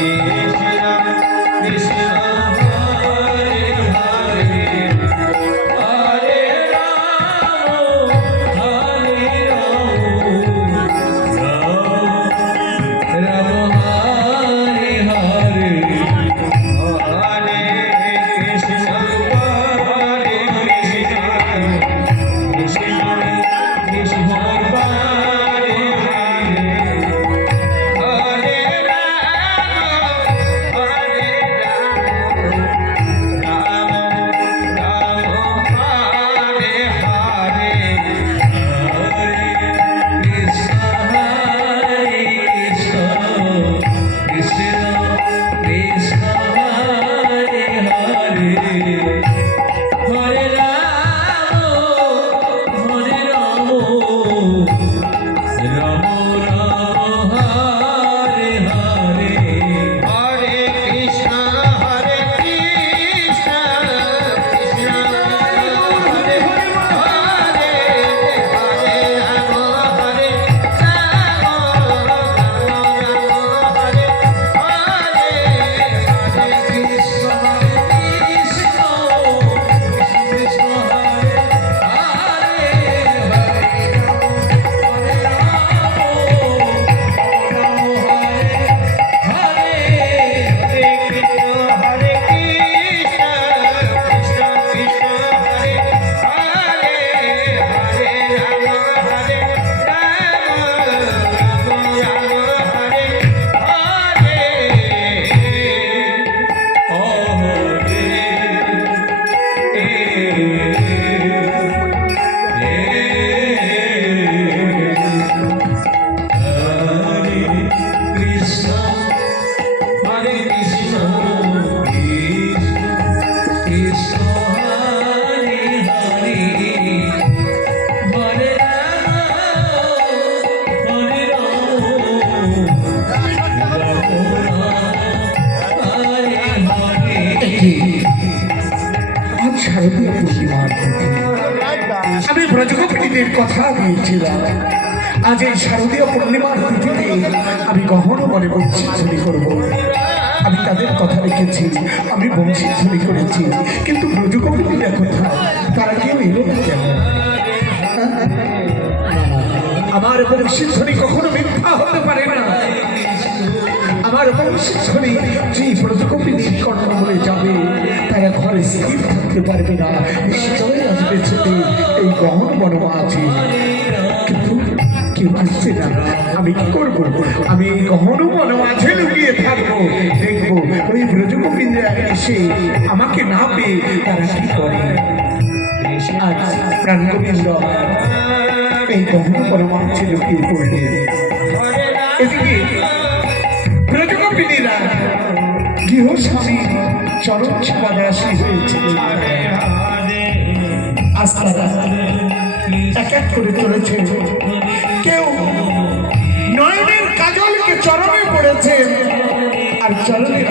Yeah. কথা দিয়েছিলাম। আজ এই শারদীয় পূর্ণিমার তিথিতে আমি গহন বলে বংশী ধ্বনি করব। আমি তাদের কথা রেখেছি আমি বংশী ধ্বনি করেছি। কিন্তু ব্রজকবিরা কোথায় তারা কেউ এলো না কেন? আমার বংশীধ্বনি কখনো মিথ্যা হতে পারে না। আমার বংশীধ্বনি যে প্রতিকূল কর্ণ হয়ে যাবে, তারা ঘরে স্থির থাকতে পারবে না। নিশ্চয় ছেলে এই গহন বনমা আছে কিন্তু কেউ আসছে না? আমি কি করব? আমি এই গহন বন মাঝে লুকিয়ে থাকব। দেখব, ওই ব্রজগোবিন্দরা এসে আমাকে না পেয়ে তারা কি করে? আজ প্রাণ এই গহন বন মাঝে লুকিয়ে পড়লে এদিকে ব্রজগোপিনীরা গৃহস্বামী চরণ সেবাদাসী হয়েছে আজ তারা এক এক করে চলেছে কেউ নয়নের কাজলকে চরণে পড়েছে। আর চরণের